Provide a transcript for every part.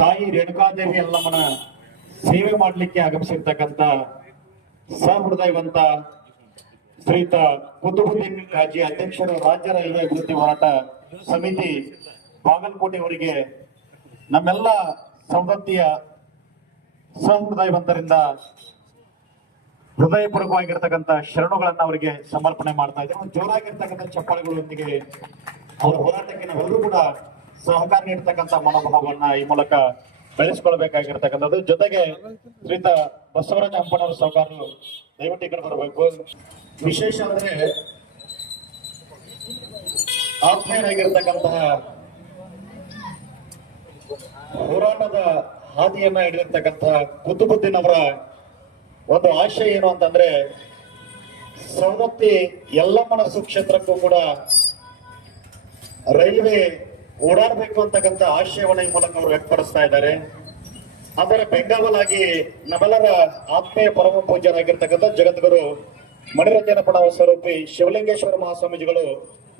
ತಾಯಿ ರೇಣುಕಾದೇವಿ ಯಲ್ಲಮ್ಮನ ಸೇವೆ ಮಾಡಲಿಕ್ಕೆ ಆಗಮಿಸಿರ್ತಕ್ಕಂಥ ಸಹೃದಯವಂತ ಶ್ರೀಯುತ ಕುತುಬುದ್ದೀನ್ ಕಾಜಿ ಅಧ್ಯಕ್ಷರು, ರಾಜ್ಯ ರೈಲ್ವೆ ಅಭಿವೃದ್ಧಿ ಹೋರಾಟ ಸಮಿತಿ ಬಾಗಲಕೋಟೆ ಅವರಿಗೆ ನಮ್ಮೆಲ್ಲ ಸವದತ್ತಿಯ ಸಹೃದಯವಂತರಿಂದ ಹೃದಯಪೂರ್ವಕವಾಗಿರ್ತಕ್ಕಂಥ ಶರಣುಗಳನ್ನ ಅವರಿಗೆ ಸಮರ್ಪಣೆ ಮಾಡ್ತಾ ಇದ್ದೇವೆ. ಜೋರಾಗಿರ್ತಕ್ಕಂಥ ಚಪ್ಪಾಳೆಗಳೊಂದಿಗೆ ಅವರ ಹೋರಾಟಕ್ಕೆ ನಾವೆಲ್ಲರೂ ಕೂಡ ಸಹಕಾರ ನೀಡತಕ್ಕಂಥ ಮನೋಭಾವವನ್ನ ಈ ಮೂಲಕ ಬೆಳೆಸ್ಕೊಳ್ಬೇಕಾಗಿರ್ತಕ್ಕಂಥದ್ದು. ಜೊತೆಗೆ ಶ್ರೀಯುತ ಬಸವರಾಜ ಹಂಪನವರ ಸಾಹುಕಾರರು ದಯವಿಟ್ಟು ಈ ಕಡೆ ಬರಬೇಕು. ವಿಶೇಷ ಅಂದ್ರೆ ಆತ್ಮೀಯರಾಗಿರ್ತಕ್ಕಂತಹ ಹೋರಾಟದ ಹಾದಿಯನ್ನ ಹಿಡಿದಿರ್ತಕ್ಕಂತಹ ಕುತುಬುದ್ದೀನ್ ಅವರ ಒಂದು ಆಶಯ ಏನು ಅಂತಂದ್ರೆ, ಸವದತ್ತಿ ಯಲ್ಲಮ್ಮನ ಸುಕ್ಷೇತ್ರಕ್ಕೂ ಕೂಡ ರೈಲ್ವೆ ಓಡಾಡಬೇಕು ಅಂತಕ್ಕಂಥ ಆಶಯವನ್ನ ಈ ಮೂಲಕ ಅವರು ವ್ಯಕ್ತಪಡಿಸ್ತಾ ಇದ್ದಾರೆ. ಅದರ ಬೆಂಗಾವಲಾಗಿ ನಮ್ಮೆಲ್ಲರ ಆತ್ಮೀಯ ಪರಮ ಪೂಜ್ಯರಾಗಿರ್ತಕ್ಕಂಥ ಜಗದ್ಗುರು ಮಣಿರಂಜನ ಪಣವ ಸ್ವರೂಪಿ ಶಿವಲಿಂಗೇಶ್ವರ ಮಹಾಸ್ವಾಮೀಜಿಗಳು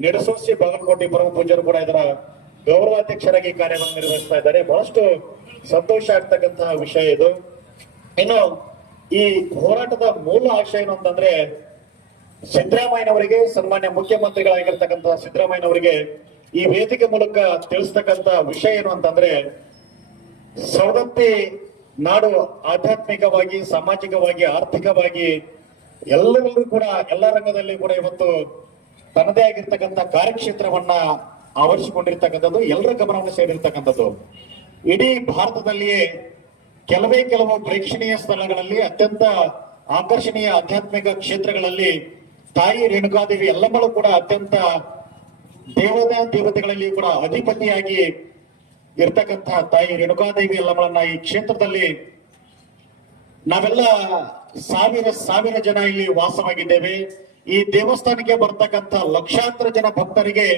ನಿಡಸೋಸಿ ಬಾಗಲಕೋಟೆ ಪರಮ ಪೂಜ್ಯರು ಕೂಡ ಇದರ ಗೌರವಾಧ್ಯಕ್ಷರಾಗಿ ಕಾರ್ಯವನ್ನು ನಿರ್ವಹಿಸ್ತಾ ಇದ್ದಾರೆ. ಬಹಳಷ್ಟು ಸಂತೋಷ ಆಗ್ತಕ್ಕಂತಹ ವಿಷಯ ಇದು. ಇನ್ನು ಈ ಹೋರಾಟದ ಮೂಲ ಆಶಯ ಏನು ಅಂತಂದ್ರೆ, ಸಿದ್ದರಾಮಯ್ಯನವರಿಗೆ, ಸನ್ಮಾನ್ಯ ಮುಖ್ಯಮಂತ್ರಿಗಳಾಗಿರ್ತಕ್ಕಂತಹ ಸಿದ್ದರಾಮಯ್ಯನವರಿಗೆ ಈ ವೇದಿಕೆ ಮೂಲಕ ತಿಳಿಸ್ತಕ್ಕಂತ ವಿಷಯ ಏನು ಅಂತಂದ್ರೆ, ಸವದತ್ತಿ ನಾಡು ಆಧ್ಯಾತ್ಮಿಕವಾಗಿ, ಸಾಮಾಜಿಕವಾಗಿ, ಆರ್ಥಿಕವಾಗಿ ಎಲ್ಲರಿಗೂ ಕೂಡ ಎಲ್ಲ ರಂಗದಲ್ಲಿ ಕೂಡ ಇವತ್ತು ತನ್ನದೇ ಆಗಿರ್ತಕ್ಕಂಥ ಕಾರ್ಯಕ್ಷೇತ್ರವನ್ನ ಆವರಿಸಿಕೊಂಡಿರ್ತಕ್ಕಂಥದ್ದು, ಎಲ್ಲರ ಗಮನವನ್ನು ಸೇರಿರ್ತಕ್ಕಂಥದ್ದು. ಇಡೀ ಭಾರತದಲ್ಲಿಯೇ ಕೆಲವು ಪ್ರೇಕ್ಷಣೀಯ ಸ್ಥಳಗಳಲ್ಲಿ, ಅತ್ಯಂತ ಆಕರ್ಷಣೀಯ ಆಧ್ಯಾತ್ಮಿಕ ಕ್ಷೇತ್ರಗಳಲ್ಲಿ ತಾಯಿ ರೇಣುಕಾದೇವಿ ಯಲ್ಲಮ್ಮಳು ಕೂಡ ಅತ್ಯಂತ ದೇವತೆಗಳಲ್ಲಿ ಕೂಡ ಅಧಿಪತಿಯಾಗಿ ಇರ್ತಕ್ಕಂತಹ ತಾಯಿ ರೇಣುಕಾದೇವಿ ಯಲ್ಲಮ್ಮಳನ್ನ ಈ ಕ್ಷೇತ್ರದಲ್ಲಿ ನಾವೆಲ್ಲ ಸಾವಿರ ಜನ ಇಲ್ಲಿ ವಾಸವಾಗಿದ್ದೇವೆ. ಈ ದೇವಸ್ಥಾನಕ್ಕೆ ಬರ್ತಕ್ಕಂಥ ಲಕ್ಷಾಂತರ ಜನ ಭಕ್ತರಿಗೆ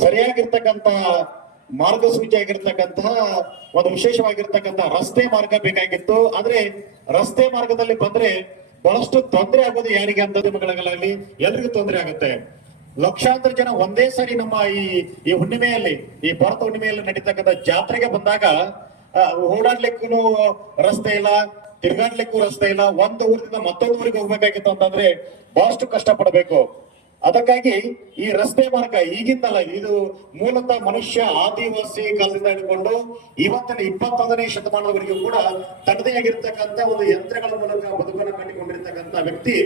ಸರಿಯಾಗಿರ್ತಕ್ಕಂತಹ ಮಾರ್ಗಸೂಚಿ ಆಗಿರ್ತಕ್ಕಂತಹ ಒಂದು ವಿಶೇಷವಾಗಿರ್ತಕ್ಕಂತಹ ರಸ್ತೆ ಮಾರ್ಗ ಬೇಕಾಗಿತ್ತು. ಆದ್ರೆ ರಸ್ತೆ ಮಾರ್ಗದಲ್ಲಿ ಬಂದ್ರೆ ಬಹಳಷ್ಟು ತೊಂದರೆ ಆಗೋದು ಯಾರಿಗೆ ಅಂತಗಳಲ್ಲಿ ಎಲ್ರಿಗೂ ತೊಂದರೆ ಆಗುತ್ತೆ. ಲಕ್ಷಾಂತರ ಜನ ಒಂದೇ ಸಾರಿ ನಮ್ಮ ಈ ಹುಣ್ಣಿಮೆಯಲ್ಲಿ, ಈ ಭಾರತ ಹುಣ್ಣಿಮೆಯಲ್ಲಿ ನಡೀತಕ್ಕಂಥ ಜಾತ್ರೆಗೆ ಬಂದಾಗ ಓಡಾಡ್ಲಿಕ್ಕೂ ರಸ್ತೆ ಇಲ್ಲ, ತಿರ್ಗಾಡ್ಲಿಕ್ಕೂ ರಸ್ತೆ ಇಲ್ಲ. ಒಂದು ಊರಿಂದ ಮತ್ತೊಂದು ಊರಿಗೆ ಹೋಗ್ಬೇಕಾಗಿತ್ತು ಅಂತಂದ್ರೆ ಬಹಳಷ್ಟು ಕಷ್ಟ ಪಡಬೇಕು. ಅದಕ್ಕಾಗಿ ಈ ರಸ್ತೆ ಮಾರ್ಗ ಈಗಿಂದಲ್ಲ, ಇದು ಮೂಲತಃ ಮನುಷ್ಯ ಆದಿವಾಸಿ ಕಾಲದಿಂದ ಹಿಡ್ಕೊಂಡು ಇವತ್ತಿನ 21ನೇ ಶತಮಾನದವರೆಗೂ ಕೂಡ ತನ್ನದೇ ಆಗಿರ್ತಕ್ಕಂಥ ಒಂದು ಯಂತ್ರಗಳ ಮೂಲಕ ಬದುಕನ್ನು ಕಟ್ಟಿಕೊಂಡಿರ್ತಕ್ಕಂಥ ವ್ಯಕ್ತಿ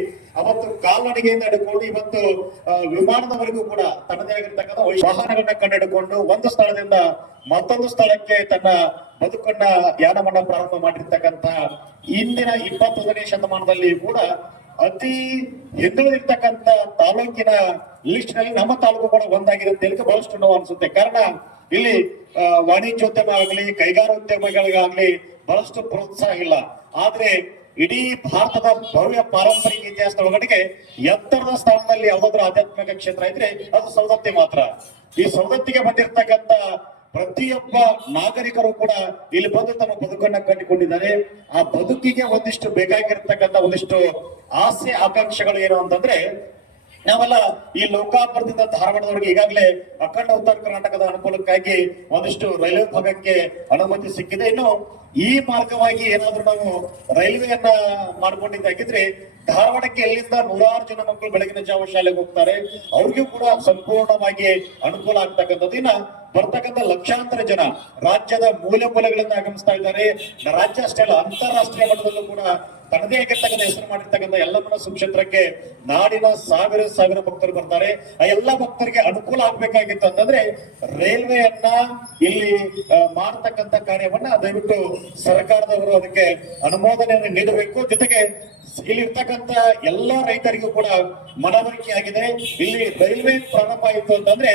ಅವತ್ತು ಕಾಲ್ನಡಿಗೆಯಿಂದ ಹಿಡ್ಕೊಂಡು ಇವತ್ತು ವಿಮಾನದವರೆಗೂ ಕೂಡ ತನ್ನದೇ ಆಗಿರ್ತಕ್ಕಂಥ ವಾಹನಗಳನ್ನ ಕಂಡುಹಿಡ್ಕೊಂಡು ಒಂದು ಸ್ಥಳದಿಂದ ಮತ್ತೊಂದು ಸ್ಥಳಕ್ಕೆ ತನ್ನ ಬದುಕನ್ನ ಯಾನವನ್ನ ಪ್ರಾರಂಭ ಮಾಡಿರ್ತಕ್ಕಂಥ ಇಂದಿನ 21ನೇ ಶತಮಾನದಲ್ಲಿ ಕೂಡ ಅತಿ ಹಿಂದುಳಿದಿರ್ತಕ್ಕಂಥ ತಾಲೂಕಿನ ಲಿಸ್ಟ್ ನಲ್ಲಿ ನಮ್ಮ ತಾಲೂಕು ಕೂಡ ಒಂದಾಗಿದೆ ಅಂತ ಹೇಳಿದ್ರೆ ಬಹಳಷ್ಟು ನೋವು ಅನ್ಸುತ್ತೆ. ಕಾರಣ ಇಲ್ಲಿ ವಾಣಿಜ್ಯೋದ್ಯಮ ಆಗಲಿ, ಕೈಗಾರಿಕೋದ್ಯಮಗಳಿಗಾಗ್ಲಿ ಬಹಳಷ್ಟು ಪ್ರೋತ್ಸಾಹ ಇಲ್ಲ. ಆದ್ರೆ ಇಡೀ ಭಾರತದ ಭವ್ಯ ಪಾರಂಪರಿಕ ಇತಿಹಾಸದ ಒಳಗಡೆಗೆ ಎತ್ತರದ ಸ್ಥಾನದಲ್ಲಿ ಯಾವ್ದಾದ್ರು ಆಧ್ಯಾತ್ಮಿಕ ಕ್ಷೇತ್ರ ಇದ್ರೆ ಅದು ಸವದತ್ತಿ ಮಾತ್ರ. ಈ ಸವದತ್ತಿಗೆ ಬಂದಿರ್ತಕ್ಕಂಥ ಪ್ರತಿಯೊಬ್ಬ ನಾಗರಿಕರು ಕೂಡ ಇಲ್ಲಿ ಬಂದು ತಮ್ಮ ಬದುಕನ್ನ ಕಟ್ಟಿಕೊಂಡಿದ್ದಾರೆ. ಆ ಬದುಕಿಗೆ ಒಂದಿಷ್ಟು ಬೇಕಾಗಿರ್ತಕ್ಕಂಥ ಒಂದಿಷ್ಟು ಆಸೆ ಆಕಾಂಕ್ಷೆಗಳು ಏನು ಅಂತಂದ್ರೆ, ನಾವೆಲ್ಲ ಈ ಲೋಕಾಪುರದಿಂದ ಧಾರವಾಡದವರೆಗೆ ಈಗಾಗಲೇ ಅಖಂಡ ಉತ್ತರ ಕರ್ನಾಟಕದ ಅನುಕೂಲಕ್ಕಾಗಿ ಒಂದಿಷ್ಟು ರೈಲ್ವೆ ಭಾಗಕ್ಕೆ ಅನುಮತಿ ಸಿಕ್ಕಿದೆ. ಇನ್ನು ಈ ಮಾರ್ಗವಾಗಿ ಏನಾದ್ರೂ ನಾವು ರೈಲ್ವೆಯನ್ನ ಮಾಡ್ಕೊಂಡಿದ್ದಾಗಿದ್ರೆ ಧಾರವಾಡಕ್ಕೆ ಎಲ್ಲಿಂದ ನೂರಾರು ಜನ ಮಕ್ಕಳು ಬೆಳಗಿನ ಜಾವ ಶಾಲೆಗೆ ಹೋಗ್ತಾರೆ, ಅವ್ರಿಗೂ ಕೂಡ ಸಂಪೂರ್ಣವಾಗಿ ಅನುಕೂಲ ಆಗ್ತಕ್ಕಂಥದ್ದು. ಇನ್ನ ಬರ್ತಕ್ಕಂಥ ಲಕ್ಷಾಂತರ ಜನ ರಾಜ್ಯದ ಮೂಲೆಗಳಿಂದ ಆಗಮಿಸ್ತಾ ಇದ್ದಾರೆ. ರಾಜ್ಯ ಅಷ್ಟೇ ಅಲ್ಲ, ಅಂತಾರಾಷ್ಟ್ರೀಯ ಮಟ್ಟದಲ್ಲೂ ಕೂಡ ತನ್ನದೇ ಆಗಿರ್ತಕ್ಕಂಥ ಹೆಸರು ಮಾಡಿರ್ತಕ್ಕಂಥ ಯಲ್ಲಮ್ಮನ ಸುಕ್ಷೇತ್ರಕ್ಕೆ ನಾಡಿನ ಸಾವಿರ ಭಕ್ತರು ಬರ್ತಾರೆ. ಆ ಎಲ್ಲ ಭಕ್ತರಿಗೆ ಅನುಕೂಲ ಆಗ್ಬೇಕಾಗಿತ್ತು ಅಂತಂದ್ರೆ ರೈಲ್ವೆಯನ್ನ ಇಲ್ಲಿ ಮಾಡ್ತಕ್ಕಂಥ ಕಾರ್ಯವನ್ನ ದಯವಿಟ್ಟು ಸರ್ಕಾರದವರು ಅದಕ್ಕೆ ಅನುಮೋದನೆಯನ್ನು ನೀಡಬೇಕು. ಜೊತೆಗೆ ಇಲ್ಲಿ ಇರ್ತಕ್ಕಂಥ ಎಲ್ಲಾ ರೈತರಿಗೂ ಕೂಡ ಮನವರಿಕೆ ಆಗಿದೆ. ಇಲ್ಲಿ ರೈಲ್ವೆ ಪ್ರಾರಂಭ ಆಯಿತು ಅಂತಂದ್ರೆ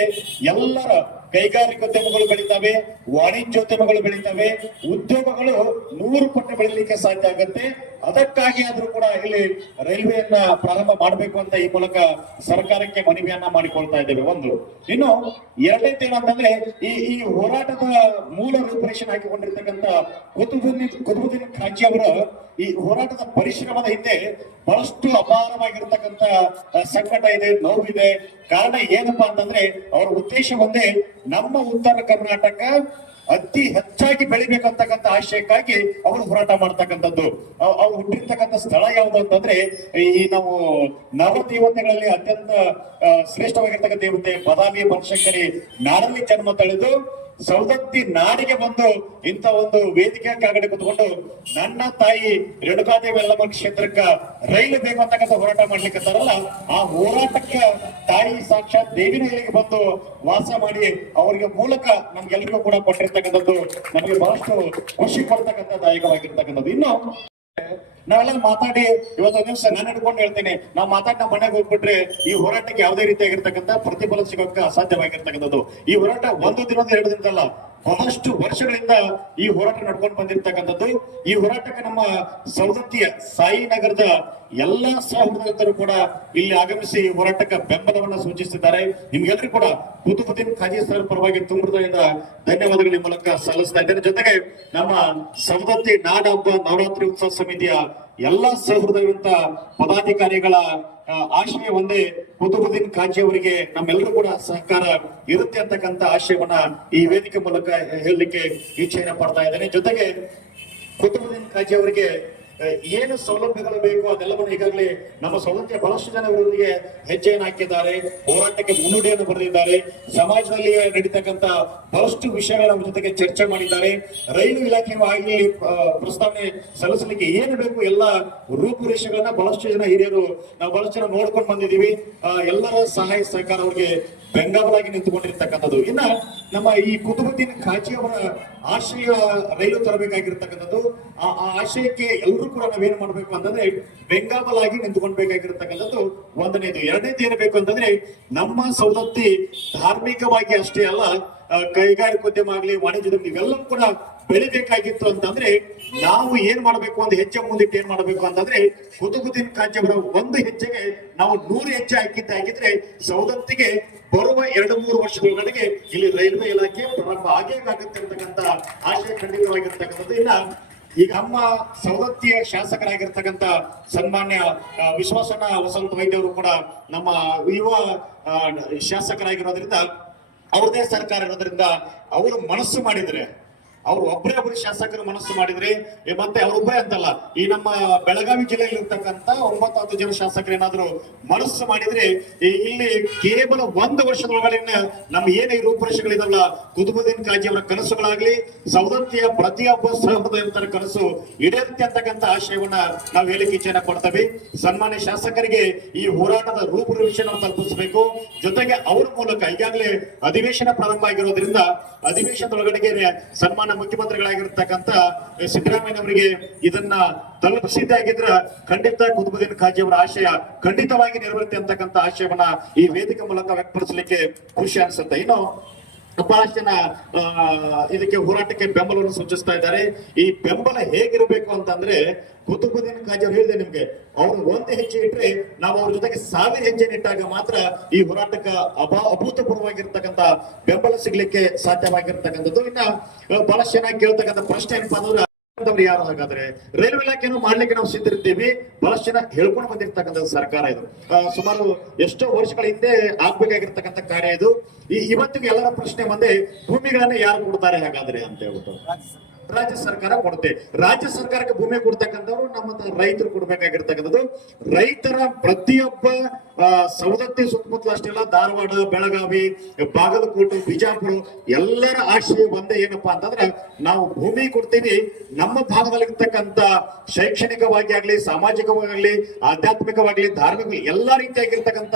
ಎಲ್ಲರ ಕೈಗಾರಿಕೋದ್ಯಮಗಳು ಬೆಳೀತವೆ, ವಾಣಿಜ್ಯೋದ್ಯಮಗಳು ಬೆಳೀತವೆ, ಉದ್ಯೋಗಗಳು 100 ಪಟ್ಟು ಬೆಳೀಲಿಕ್ಕೆ ಸಾಧ್ಯ ಆಗುತ್ತೆ. ಅದಕ್ಕಾಗಿ ಆದ್ರೂ ಕೂಡ ಇಲ್ಲಿ ರೈಲ್ವೆಯನ್ನ ಪ್ರಾರಂಭ ಮಾಡಬೇಕು ಅಂತ ಈ ಮೂಲಕ ಸರ್ಕಾರಕ್ಕೆ ಮನವಿಯನ್ನ ಮಾಡಿಕೊಳ್ತಾ ಇದ್ದೇವೆ. ಒಂದು ಇನ್ನು ಎರಡನೇದು ಏನಂತಂದ್ರೆ, ಈ ಹೋರಾಟದ ಮೂಲ ರೂಪರೇಷೆ ಹಾಕಿಕೊಂಡಿರ್ತಕ್ಕಂಥ ಕುತುಬುದ್ದೀನ್ ಖಾಜಿ ಅವರು ಈ ಹೋರಾಟದ ಪರಿಶ್ರಮದ ಹಿಂದೆ ಬಹಳಷ್ಟು ಅಪಾರವಾಗಿರ್ತಕ್ಕಂಥ ಸಂಕಟ ಇದೆ, ನೋವಿದೆ. ಕಾರಣ ಏನಪ್ಪಾ ಅಂತಂದ್ರೆ ಅವರ ಉದ್ದೇಶ ಒಂದೇ, ನಮ್ಮ ಉತ್ತರ ಕರ್ನಾಟಕ ಅತಿ ಹೆಚ್ಚಾಗಿ ಬೆಳಿಬೇಕಂತಕ್ಕಂಥ ಆಶಯಕ್ಕಾಗಿ ಅವರು ಹೋರಾಟ ಮಾಡ್ತಕ್ಕಂಥದ್ದು. ಅವ್ರು ಹುಟ್ಟಿರ್ತಕ್ಕಂಥ ಸ್ಥಳ ಯಾವುದು ಅಂತಂದ್ರೆ ಈ ನಾವು ನವದೇವತೆಗಳಲ್ಲಿ ಅತ್ಯಂತ ಶ್ರೇಷ್ಠವಾಗಿರ್ತಕ್ಕಂಥ ದೇವತೆ ಬಾದಾಮಿ ಬನಶಂಕರಿ ನಾಡಲ್ಲಿ ಜನ್ಮ ತಳೆದು ಸೌದತ್ತಿ ನಾಡಿಗೆ ಬಂದು ಇಂಥ ಒಂದು ವೇದಿಕೆ ಕೆಳಗಡೆ ಕುತ್ಕೊಂಡು ನನ್ನ ತಾಯಿ ರೇಣುಕಾದೇವಿ ಯಲ್ಲಮ್ಮ ಕ್ಷೇತ್ರಕ್ಕ ರೈಲು ಬೇಕು ಅಂತಕ್ಕಂಥ ಹೋರಾಟ ಮಾಡ್ಲಿಕ್ಕತ್ತಾರಲ್ಲ, ಆ ಹೋರಾಟಕ್ಕೆ ತಾಯಿ ಸಾಕ್ಷಾತ್ ದೇವಿನ ಇಲ್ಲಿಗೆ ಬಂದು ವಾಸ ಮಾಡಿ ಅವರಿಗೆ ಮೂಲಕ ನಮ್ಗೆಲ್ರಿಗೂ ಕೂಡ ಕೊಟ್ಟಿರ್ತಕ್ಕಂಥದ್ದು ನಮಗೆ ಬಹಳಷ್ಟು ಖುಷಿ ಪಡ್ತಕ್ಕಂಥದ್ದಾಯಕವಾಗಿರ್ತಕ್ಕಂಥದ್ದು. ಇನ್ನು ನಾವೆಲ್ಲ ಮಾತಾಡಿ ಇವತ್ತೊಂದು ದಿವಸ ನಾನು ಹಿಡ್ಕೊಂಡು ಹೇಳ್ತೀನಿ, ನಾವು ಮಾತಾಡಿ ನಮ್ಮ ಮನೆಗೆ ಹೋಗ್ಬಿಟ್ರೆ ಈ ಹೋರಾಟಕ್ಕೆ ಯಾವುದೇ ರೀತಿಯಾಗಿರ್ತಕ್ಕಂಥ ಪ್ರತಿಫಲ ಸಿಗೋಕೆ ಅಸಾಧ್ಯವಾಗಿರ್ತಕ್ಕಂಥದ್ದು. ಈ ಹೋರಾಟ ಒಂದು ದಿನದ 2 ದಿನದಲ್ಲ, ಬಹಳಷ್ಟು ವರ್ಷಗಳಿಂದ ಈ ಹೋರಾಟ ನಡ್ಕೊಂಡು ಬಂದಿರತಕ್ಕಂಥದ್ದು. ಈ ಹೋರಾಟಕ್ಕೆ ನಮ್ಮ ಸೌದತ್ತಿಯ ಸಾಯಿನಗರದ ಎಲ್ಲಾ ಸಹೋದರರು ಕೂಡ ಇಲ್ಲಿ ಆಗಮಿಸಿ ಹೋರಾಟಕ್ಕೆ ಬೆಂಬಲವನ್ನ ಸೂಚಿಸಿದ್ದಾರೆ. ನಿಮ್ಗೆಲ್ಲರಿಗೂ ಕೂಡ ಕುತುಬುದ್ದೀನ್ ಖಾಜಿ ಸರ್ ಪರವಾಗಿ ತುಂಬ ಹೃದಯದ ಧನ್ಯವಾದಗಳ ಈ ಮೂಲಕ ಸಲ್ಲಿಸ್ತಾ ಇದ್ದೇನೆ. ಜೊತೆಗೆ ನಮ್ಮ ಸೌದತ್ತಿ ನಾಡ ಹಬ್ಬ ನವರಾತ್ರಿ ಉತ್ಸವ ಸಮಿತಿಯ ಎಲ್ಲಾ ಸಹೃದಯವಂತ ಪದಾಧಿಕಾರಿಗಳ ಆಶಯ ಒಂದೇ, ಕುತುಬುದ್ದೀನ್ ಖಾಜಿ ಅವರಿಗೆ ನಮ್ಮೆಲ್ಲರೂ ಕೂಡ ಸಹಕಾರ ಇರುತ್ತೆ ಅಂತಕ್ಕಂಥ ಆಶಯವನ್ನ ಈ ವೇದಿಕೆ ಮೂಲಕ ಹೇಳಲಿಕ್ಕೆ ಇಚ್ಛೆಯನ್ನ ಪಡ್ತಾ ಇದ್ದೇನೆ. ಜೊತೆಗೆ ಕುತುಬುದ್ದೀನ್ ಖಾಜಿ ಅವರಿಗೆ ಏನು ಸೌಲಭ್ಯಗಳು ಬೇಕು ಅದೆಲ್ಲವನ್ನು ಈಗಾಗಲೇ ನಮ್ಮ ಸೌಲಭ್ಯ ಬಹಳಷ್ಟು ಜನ ಅವರಿಗೆ ಹೆಜ್ಜೆಯನ್ನು ಹಾಕಿದ್ದಾರೆ, ಹೋರಾಟಕ್ಕೆ ಮುನ್ನುಡಿಯನ್ನು ಬರೆದಿದ್ದಾರೆ, ಸಮಾಜದಲ್ಲಿ ನಡೀತಕ್ಕಂಥ ಬಹಳಷ್ಟು ವಿಷಯಗಳ ಜೊತೆಗೆ ಚರ್ಚೆ ಮಾಡಿದ್ದಾರೆ. ರೈಲು ಇಲಾಖೆಯು ಆಗಲಿ ಪ್ರಸ್ತಾವನೆ ಸಲ್ಲಿಸಲಿಕ್ಕೆ ಏನು ಬೇಕು ಎಲ್ಲ ರೂಪುರೇಷೆಗಳನ್ನ ಬಹಳಷ್ಟು ಜನ ಹಿರಿಯರು ನಾವು ಬಹಳಷ್ಟು ಜನ ನೋಡ್ಕೊಂಡು ಬಂದಿದ್ದೀವಿ. ಎಲ್ಲರ ಸಹಾಯ ಸಹಕಾರ ಅವರಿಗೆ ಬೆಂಗಾವಲಾಗಿ ನಿಂತುಕೊಂಡಿರ್ತಕ್ಕಂಥದ್ದು. ಇನ್ನ ನಮ್ಮ ಈ ಕುತುಬುದ್ದೀನ್ ಖಾಜಿ ಅವರ ಆಶಯ ರೈಲು ತರಬೇಕಾಗಿರ್ತಕ್ಕಂಥದ್ದು. ಆ ಆಶಯಕ್ಕೆ ಎಲ್ಲರೂ ಕೂಡ ನಾವೇನ್ ಮಾಡ್ಬೇಕು ಅಂತಂದ್ರೆ ಬೆಂಗಾವಲಾಗಿ ನಿಂತುಕೊಳ್ಬೇಕಾಗಿರ್ತಕ್ಕಂಥದ್ದು ಒಂದನೇದು. ಎರಡನೇದು ಏನ್ಬೇಕು ಅಂತಂದ್ರೆ ನಮ್ಮ ಸೌದತ್ತಿ ಧಾರ್ಮಿಕವಾಗಿ ಅಷ್ಟೇ ಅಲ್ಲ, ಕೈಗಾರಿಕೋದ್ಯಮ ಆಗ್ಲಿ ವಾಣಿಜ್ಯೋದ್ಯಮ ಇವೆಲ್ಲವೂ ಕೂಡ ಬೆಳಿಬೇಕಾಗಿತ್ತು ಅಂತಂದ್ರೆ ನಾವು ಏನ್ ಮಾಡ್ಬೇಕು, ಒಂದು ಹೆಜ್ಜೆ ಮುಂದಿಟ್ಟು ಏನ್ ಮಾಡ್ಬೇಕು ಅಂತಂದ್ರೆ ಕುತುಬುದ್ದೀನ್ ಖಾಜಿ ಅವರ ಒಂದು ಹೆಜ್ಜೆಗೆ ನಾವು 100 ಹೆಜ್ಜೆ ಹಾಕಿದ್ರೆ ಸೌದತ್ತಿಗೆ ಬರುವ 2-3 ವರ್ಷದೊಳಗಡೆಗೆ ಇಲ್ಲಿ ರೈಲ್ವೆ ಇಲಾಖೆ ಪ್ರಾರಂಭ ಆಗೇ ಆಗುತ್ತೆ ಅಂತಕ್ಕಂಥ ಆಶಯ ಖಂಡಿತವಾಗಿರ್ತಕ್ಕಂಥದ್ದು. ಇನ್ನ ಈಗ ನಮ್ಮ ಸೌದತ್ತಿಯ ಶಾಸಕರಾಗಿರ್ತಕ್ಕಂಥ ಸನ್ಮಾನ್ಯ ವಿಶ್ವಾಸಣ್ಣ ವಸಂತ ವೈದ್ಯ ಅವರು ಕೂಡ ನಮ್ಮ ಯುವ ಶಾಸಕರಾಗಿರೋದ್ರಿಂದ ಅವ್ರದೇ ಸರ್ಕಾರ ಇರೋದ್ರಿಂದ ಅವರು ಮನಸ್ಸು ಮಾಡಿದ್ರೆ, ಅವ್ರು ಒಬ್ಬರೇ ಶಾಸಕರು ಮನಸ್ಸು ಮಾಡಿದ್ರೆ, ಮತ್ತೆ ಅವರೊಬ್ಬರೇ ಅಂತಲ್ಲ, ಈ ನಮ್ಮ ಬೆಳಗಾವಿ ಜಿಲ್ಲೆಯಲ್ಲಿ ಇರ್ತಕ್ಕಂಥ 9-10 ಜನ ಶಾಸಕರು ಏನಾದ್ರು ಮನಸ್ಸು ಮಾಡಿದ್ರೆ ಇಲ್ಲಿ ಕೇವಲ 1 ವರ್ಷದೊಳಗಡೆ ನಮ್ಮ ಏನೇ ರೂಪುರೇಷೆಗಳಿದಾವಲ್ಲ, ಕುತುಬುದ್ದೀನ್ ಖಾಜಿ ಅವರ ಕನಸುಗಳಾಗ್ಲಿ ಸೌದತ್ತಿಯ ಪ್ರತಿಯೊಬ್ಬ ಸಹೃದಯವಂತರ ಕನಸು ಈಡೇರುತ್ತೆ ಅಂತಕ್ಕಂಥ ಆಶಯವನ್ನ ನಾವು ಹೇಳಿಕೆ ಇಚ್ಛೆಯನ್ನ ಕೊಡ್ತೇವೆ. ಸನ್ಮಾನ್ಯ ಶಾಸಕರಿಗೆ ಈ ಹೋರಾಟದ ರೂಪುರೇಷೆಯನ್ನು ತಲುಪಿಸಬೇಕು. ಜೊತೆಗೆ ಅವರ ಮೂಲಕ ಈಗಾಗಲೇ ಅಧಿವೇಶನ ಪ್ರಾರಂಭ ಆಗಿರೋದ್ರಿಂದ ಅಧಿವೇಶನದೊಳಗಡೆಗೆ ಸನ್ಮಾನ ಮುಖ್ಯಮಂತ್ರಿಗಳಾಗಿರ್ತಕ್ಕಂಥ ಸಿದ್ದರಾಮಯ್ಯ ಅವರಿಗೆ ಇದನ್ನ ತಲುಪಿಸಿದ್ದಾಗಿದ್ರೆ ಖಂಡಿತ ಕುತುಬುದ್ದೀನ್ ಖಾಜಿ ಅವರ ಆಶಯ ಖಂಡಿತವಾಗಿ ನೆರವೇರುತ್ತೆ ಅಂತಕ್ಕಂಥ ಆಶಯವನ್ನ ಈ ವೇದಿಕೆ ಮೂಲಕ ವ್ಯಕ್ತಪಡಿಸಲಿಕ್ಕೆ ಖುಷಿ ಅನ್ಸುತ್ತೆ. ಇನ್ನು ಬಹಳಷ್ಟು ಜನ ಇದಕ್ಕೆ ಹೋರಾಟಕ್ಕೆ ಬೆಂಬಲವನ್ನು ಸೂಚಿಸ್ತಾ ಇದ್ದಾರೆ. ಈ ಬೆಂಬಲ ಹೇಗಿರಬೇಕು ಅಂತಂದ್ರೆ ಕುತುಬುದ್ದೀನ್ ಖಾಜಿ ಅವ್ರು ಹೇಳಿದೆ ನಿಮ್ಗೆ, ಅವ್ರು 1 ಹೆಜ್ಜೆ ಇಟ್ರೆ ನಾವು ಅವ್ರ ಜೊತೆಗೆ 1000 ಹೆಜ್ಜೆ ಇಟ್ಟಾಗ ಮಾತ್ರ ಈ ಹೋರಾಟಕ್ಕೆ ಅಭೂತಪೂರ್ವವಾಗಿರ್ತಕ್ಕಂಥ ಬೆಂಬಲ ಸಿಗ್ಲಿಕ್ಕೆ ಸಾಧ್ಯವಾಗಿರ್ತಕ್ಕಂಥದ್ದು. ಇನ್ನ ಬಹಳಷ್ಟು ಜನ ಕೇಳ್ತಕ್ಕಂಥ ಪ್ರಶ್ನೆ ಏನಪ್ಪಾ ಅಂದ್ರೆ ಯಾರು ಹಾಗಾದ್ರೆ ರೈಲ್ವೆ ಇಲಾಖೆಯನ್ನು ಮಾಡ್ಲಿಕ್ಕೆ ನಾವು ಸಿದ್ಧರಿದ್ದೀವಿ. ಬಹಳಷ್ಟು ಜನ ಹೇಳ್ಕೊಂಡು ಬಂದಿರ್ತಕ್ಕಂಥ ಸರ್ಕಾರ ಇದು. ಸುಮಾರು ಎಷ್ಟೋ ವರ್ಷಗಳ ಹಿಂದೆ ಆಗ್ಬೇಕಾಗಿರ್ತಕ್ಕಂಥ ಕಾರ್ಯ ಇದು. ಇವತ್ತಿಗೆ ಎಲ್ಲರ ಪ್ರಶ್ನೆ ಒಂದೇ, ಭೂಮಿಗಳನ್ನ ಯಾರು ಕೊಡ್ತಾರೆ ಹಾಗಾದ್ರೆ ಅಂತ ಹೇಳ್ಬಿಟ್ಟು ರಾಜ್ಯ ಸರ್ಕಾರ ಕೊಡುತ್ತೆ. ರಾಜ್ಯ ಸರ್ಕಾರಕ್ಕೆ ಭೂಮಿ ಕೊಡ್ತಕ್ಕಂಥವ್ರು ನಮ್ಮ ರೈತರು ಕೊಡ್ಬೇಕಾಗಿರ್ತಕ್ಕಂಥದ್ದು. ರೈತರ ಪ್ರತಿಯೊಬ್ಬ ಸವದತ್ತಿ ಸುತ್ತಮುತ್ತಲು ಅಷ್ಟೇ ಅಲ್ಲ, ಧಾರವಾಡ, ಬೆಳಗಾವಿ, ಬಾಗಲಕೋಟೆ, ಬಿಜಾಪುರ ಎಲ್ಲರ ಆಶಯ ಒಂದೇ ಏನಪ್ಪಾ ಅಂತಂದ್ರೆ ನಾವು ಭೂಮಿ ಕೊಡ್ತೀವಿ, ನಮ್ಮ ಭಾಗದಲ್ಲಿರ್ತಕ್ಕಂಥ ಶೈಕ್ಷಣಿಕವಾಗಿ ಆಗ್ಲಿ, ಸಾಮಾಜಿಕವಾಗಲಿ, ಆಧ್ಯಾತ್ಮಿಕವಾಗ್ಲಿ, ಧಾರ್ಮಿಕ ಎಲ್ಲಾ ರೀತಿಯಾಗಿರ್ತಕ್ಕಂಥ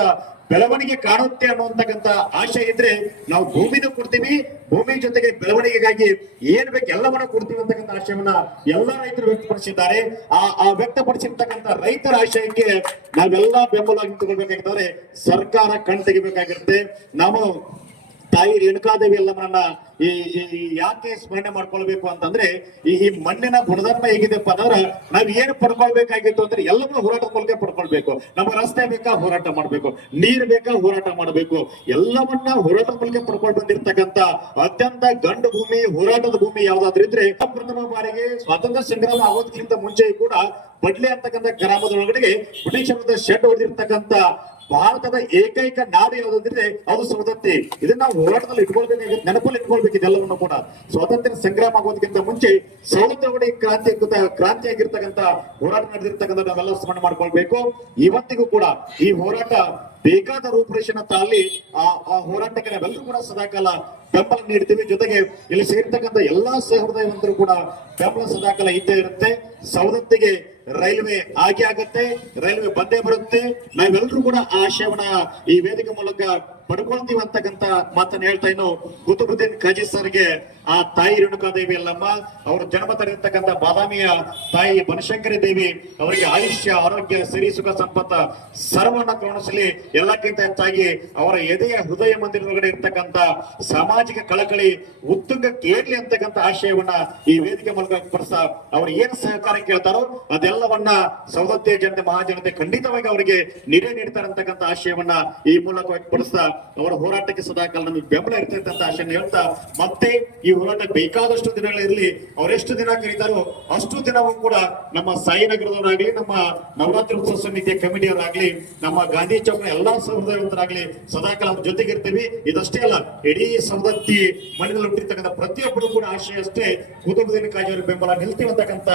ಬೆಳವಣಿಗೆ ಕಾಣುತ್ತೆ ಅನ್ನುವಂತಕ್ಕಂಥ ಆಶೆ ಇದ್ರೆ ನಾವು ಭೂಮಿನೂ ಕೊಡ್ತೀವಿ, ಭೂಮಿ ಜೊತೆಗೆ ಬೆಳವಣಿಗೆಗಾಗಿ ಏನ್ ಬೇಕು ಎಲ್ಲವನ್ನ ಕೊಡ್ತೀವಿ ಅಂತಕ್ಕಂಥ ಆಶಯವನ್ನ ಎಲ್ಲಾ ರೈತರು ವ್ಯಕ್ತಪಡಿಸಿದ್ದಾರೆ. ಆ ವ್ಯಕ್ತಪಡಿಸಿರ್ತಕ್ಕಂಥ ರೈತರ ಆಶಯಕ್ಕೆ ನಾವೆಲ್ಲಾ ಬೆಂಬಲವಾಗಿ ತಗೊಳ್ಬೇಕಾಗಿದ್ದಾರೆ. ಸರ್ಕಾರ ಕಣ್ ತೆಗಿಬೇಕಾಗಿರುತ್ತೆ. ನಾವು ತಾಯಿ ರೇಣುಕಾದೇವಿ ಎಲ್ಲಮ್ಮನ್ನ ಯಾಕೆ ಸ್ಮರಣೆ ಮಾಡ್ಕೊಳ್ಬೇಕು ಅಂತಂದ್ರೆ ಈ ಮಣ್ಣಿನ ಗುಣಧರ್ಮ ಹೇಗಿದೆಪ್ಪ ಅಂದ್ರೆ ನಾವ್ ಏನು ಪಡ್ಕೊಳ್ಬೇಕಾಗಿತ್ತು ಅಂದ್ರೆ ಎಲ್ಲವನ್ನೂ ಹೋರಾಟದ ಮೂಲಕ ಪಡ್ಕೊಳ್ಬೇಕು. ನಮ್ಗೆ ರಸ್ತೆ ಬೇಕಾ ಹೋರಾಟ ಮಾಡ್ಬೇಕು, ನೀರ್ ಬೇಕಾ ಹೋರಾಟ ಮಾಡ್ಬೇಕು, ಎಲ್ಲವನ್ನ ಹೋರಾಟದ ಮೂಲಕ ಪಡ್ಕೊಂಡು ಬಂದಿರ್ತಕ್ಕಂಥ ಅತ್ಯಂತ ಗಂಡು ಭೂಮಿ, ಹೋರಾಟದ ಭೂಮಿ ಯಾವ್ದಾದ್ರು ಇದ್ರೆ ಪ್ರಥಮ ಬಾರಿಗೆ ಸ್ವಾತಂತ್ರ್ಯ ಸಂಗ್ರಾಮ ಆಗೋದಕ್ಕಿಂತ ಮುಂಚೆ ಕೂಡ ಬಡ್ಲೆ ಅಂತಕ್ಕಂಥ ಗ್ರಾಮದೊಳಗಡೆಗೆ ಬ್ರಿಟಿಷ್ ಶೆಡ್ ಹೊಡೆದಿರ್ತಕ್ಕಂಥ ಭಾರತದ ಏಕೈಕ ನಾಡು ಯಾವುದಂದ್ರೆ ಅದು ಸೌದತ್ತಿ. ಇದನ್ನ ನಾವು ಹೋರಾಟದಲ್ಲಿ ಇಟ್ಕೊಳ್ಬೇಕಾಗಿ ನೆನಪಲ್ಲಿ ಇಟ್ಕೊಳ್ಬೇಕು ಇದೆಲ್ಲವನ್ನು ಕೂಡ. ಸ್ವಾತಂತ್ರ್ಯ ಸಂಗ್ರಾಮ ಆಗೋದಕ್ಕಿಂತ ಮುಂಚೆ ಸೌದತ್ತಿ ಒಳಗಡೆ ಕ್ರಾಂತಿಯಾಗಿರ್ತಕ್ಕಂಥ ಹೋರಾಟ ನಡೆದಿರ್ತಕ್ಕಂಥ ನಾವೆಲ್ಲ ಸ್ಮರಣೆ ಮಾಡ್ಕೊಳ್ಬೇಕು. ಇವತ್ತಿಗೂ ಕೂಡ ಈ ಹೋರಾಟ ಬೇಕಾದ ರೂಪುರೇಷೆನ ತಾಳಿ ಆ ಹೋರಾಟಕ್ಕೆ ನಾವೆಲ್ಲರೂ ಕೂಡ ಸದಾಕಾಲ ಬೆಂಬಲ ನೀಡ್ತೀವಿ. ಜೊತೆಗೆ ಇಲ್ಲಿ ಸೇರ್ತಕ್ಕಂಥ ಎಲ್ಲಾ ಸಹೃದಯವಂತರು ಕೂಡ ಬೆಂಬಲ ಸದಾಕಾಲ ಇದ್ದೇ ಇರುತ್ತೆ. ಸವದತ್ತಿಗೆ ರೈಲ್ವೆ ಆಗಿ ಆಗತ್ತೆ, ರೈಲ್ವೆ ಬಂದೇ ಬರುತ್ತೆ. ನಾವೆಲ್ಲರೂ ಕೂಡ ಆ ಆಶಯವನ್ನ ಈ ವೇದಿಕೆ ಮೂಲಕ ಪಡ್ಕೊಳ್ತೀವಿ ಅಂತಕ್ಕಂತ ಮಾತನ್ನ ಹೇಳ್ತಾ ಇನ್ನು ಕುತುಬುದ್ದೀನ್ ಕಾಜಿ ಸರ್ಗೆ ಆ ತಾಯಿ ರೇಣುಕಾದೇವಿ ಅಲ್ಲಮ್ಮ ಅವರು ಜನ್ಮ ತಡೆದಿರ್ತಕ್ಕಂಥ ಬಾದಾಮಿಯ ತಾಯಿ ಬನಶಂಕರಿ ದೇವಿ ಅವರಿಗೆ ಆಯುಷ್ಯ, ಆರೋಗ್ಯ, ಸಿರಿ, ಸುಖ, ಸಂಪತ್ತ ಸರ್ವನ್ನ ಕರುಣಿಸಲಿ. ಎಲ್ಲಕ್ಕಿಂತ ಹೆಚ್ಚಾಗಿ ಅವರ ಎದೆಯ ಹೃದಯ ಮಂದಿರದೊಳಗಡೆ ಇರ್ತಕ್ಕಂಥ ಸಾಮಾಜಿಕ ಕಳಕಳಿ ಉತ್ತುಂಗಕ್ಕೆ ಏರ್ಲಿ ಅಂತಕ್ಕಂಥ ಆಶಯವನ್ನ ಈ ವೇದಿಕೆ ಮೂಲಕ ಪಡಿಸ ಅವ್ರು ಏನು ಸಹಕಾರ ಕೇಳ್ತಾರೋ ಅದೆಲ್ಲವನ್ನ ಸೌದತ್ತಿ ಜನತೆ, ಮಹಾಜನತೆ ಖಂಡಿತವಾಗಿ ಅವರಿಗೆ ನೀಡ್ತಾರೆ ಅಂತಕ್ಕಂಥ ಆಶಯವನ್ನ ಈ ಮೂಲಕ ವ್ಯಕ್ತಪಡಿಸ್ತಾ ಅವರ ಹೋರಾಟಕ್ಕೆ ಸದಾಕಾಲ ನಮಗೆ ಬೆಂಬಲ ಇರ್ತೈತೆ ಅಂತ ಆಶೆಯನ್ನು ಹೇಳ್ತಾ, ಮತ್ತೆ ಈ ಹೋರಾಟ ಬೇಕಾದಷ್ಟು ದಿನಗಳಿರಲಿ, ಅವರೆಷ್ಟು ದಿನ ಕರೀತಾರೋ ಅಷ್ಟು ದಿನವೂ ಕೂಡ ನಮ್ಮ ಸಾಯಿನಗರದವರಾಗ್ಲಿ, ನಮ್ಮ ನವರಾತ್ರಿ ಉತ್ಸವ ಸಮಿತಿಯ ಕಮಿಟಿಯವರಾಗ್ಲಿ, ನಮ್ಮ ಗಾಂಧಿ ಚೌಕ್ನ ಎಲ್ಲಾ ಸಹೃದಯವಂತರಾಗ್ಲಿ ಸದಾಕಾಲ ಅವ್ರ ಜೊತೆಗಿರ್ತೀವಿ. ಇದಷ್ಟೇ ಅಲ್ಲ, ಇಡೀ ಸವದತ್ತಿ ಮಣ್ಣಿನಲ್ಲಿ ಹುಟ್ಟಿರ್ತಕ್ಕಂಥ ಪ್ರತಿಯೊಬ್ಬರು ಕೂಡ ಆಶಯ ಅಷ್ಟೇ ಕುತುಬುದ್ದೀನ್ ಕಾಜಿ ಅವರ ಬೆಂಬಲ ನಿಲ್ತೀವಿ ಅಂತಕ್ಕಂಥ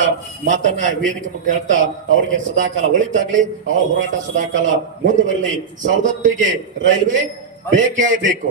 ಮಾತನ್ನ ವೇದಿಕೆ ಮುಖ ಹೇಳ್ತಾ ಅವರಿಗೆ ಸದಾಕಾಲ ಒಳಿತಾಗ್ಲಿ, ಅವರ ಹೋರಾಟ ಸದಾಕಾಲ ಮುಂದುವರಲಿ. ಸವದತ್ತಿಗೆ ರೈಲ್ವೆ ಬೇಕೇ ಬೇಕು.